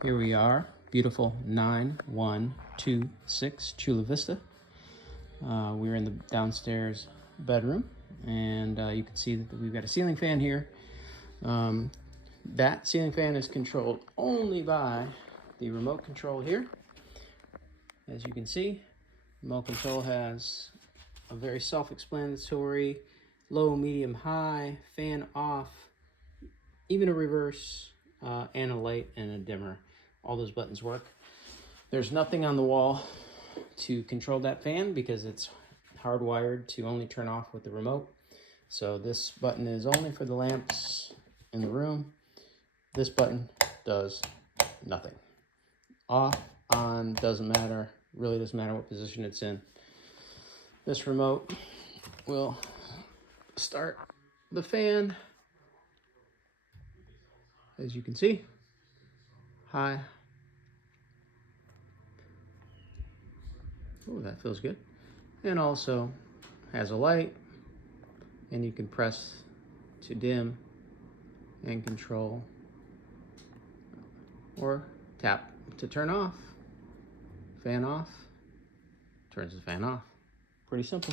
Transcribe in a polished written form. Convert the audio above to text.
Here we are, beautiful 9126 Chula Vista. We're in the downstairs bedroom, and you can see that we've got a ceiling fan here. That ceiling fan is controlled only by the remote control here. As you can see, remote control has a very self-explanatory low, medium, high, fan off, even a reverse, and a light and a dimmer. All those buttons work. There's nothing on the wall to control that fan because it's hardwired to only turn off with the remote. So this button is only for the lamps in the room. This button does nothing. Off, on, doesn't matter. Really doesn't matter what position it's in. This remote will start the fan, as you can see, high. Oh, that feels good. And also has a light, and you can press to dim and control, or tap to turn off. Fan off, turns the fan off. Pretty simple.